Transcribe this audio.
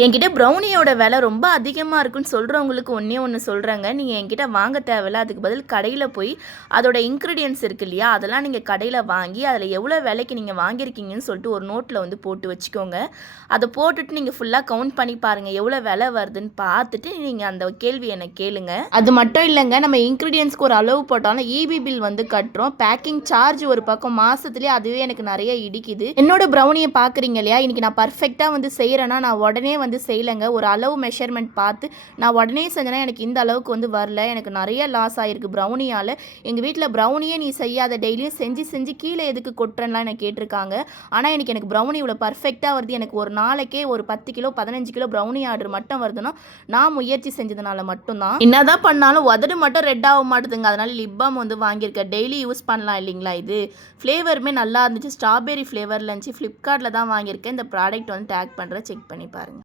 என்கிட்ட ப்ரௌனியோட விலை ரொம்ப அதிகமாக இருக்குன்னு சொல்கிறவங்களுக்கு ஒன்றே ஒன்று சொல்கிறேங்க நீங்கள் என்கிட்ட வாங்க தேவையில்ல. அதுக்கு பதில் கடையில் போய் அதோட இன்க்ரீடியன்ஸ் இருக்கு இல்லையா? அதெல்லாம் நீங்கள் கடையில் வாங்கி அதில் எவ்வளோ விலைக்கு நீங்கள் வாங்கியிருக்கீங்கன்னு சொல்லிட்டு ஒரு நோட்டில் வந்து போட்டு வச்சுக்கோங்க. அதை போட்டுட்டு நீங்கள் ஃபுல்லாக கவுண்ட் பண்ணி பாருங்கள் எவ்வளோ விலை வருதுன்னு பார்த்துட்டு நீங்கள் அந்த கேள்வி என்னை கேளுங்க. அது மட்டும் இல்லைங்க. நம்ம இன்க்ரீடியன்ஸ்க்கு ஒரு அளவு போட்டாலும் இபி பில் வந்து கட்டுறோம். பேக்கிங் சார்ஜ் ஒரு பக்கம் மாதத்துலேயே அதுவே எனக்கு நிறைய இடிக்குது. என்னோட ப்ரௌனியை பார்க்குறீங்க இல்லையா? இன்றைக்கி நான் பர்ஃபெக்டாக வந்து செய்கிறேன்னா நான் உடனே வந்து செய்யலைங்க. ஒரு அளவு மெஷர்மெண்ட் பார்த்து நான் உடனே செஞ்சேன்னா எனக்கு இந்த அளவுக்கு வந்து வரல. எனக்கு நிறைய லாஸ் ஆகிருக்கு ப்ரௌனியால் எங்கள் வீட்டில் ப்ரௌனியே நீ செய்யாத டெய்லியும் செஞ்சு செஞ்சு கீழே எதுக்கு கொட்டுறேன்லாம் எனக்கு கேட்டிருக்காங்க. ஆனால் எனக்கு எனக்கு ப்ரௌனி இவ்வளோ பர்ஃபெக்டாக வருது. எனக்கு ஒரு நாளைக்கே ஒரு பத்து கிலோ பதினஞ்சு கிலோ ப்ரௌனி ஆர்டர் மட்டும் வருதுன்னா நான் முயற்சி செஞ்சதுனால மட்டும்தான். என்னதான் பண்ணாலும் உதடு மட்டும் ரெட் ஆக மாட்டுதுங்க. அதனால் லிப் பாம் வந்து வாங்கியிருக்கேன். டெய்லி யூஸ் பண்ணலாம் இல்லைங்களா இது? ஃப்ளேவருமே நல்லா இருந்துச்சு. ஸ்ட்ராபெரி ஃப்ளேவரில் இருந்துச்சு. ஃப்ளிப்கார்ட்டில் தான் வாங்கியிருக்கேன். இந்த ப்ராடக்ட் வந்து டேக் பண்ணுறேன் செக் பண்ணி பாருங்கள்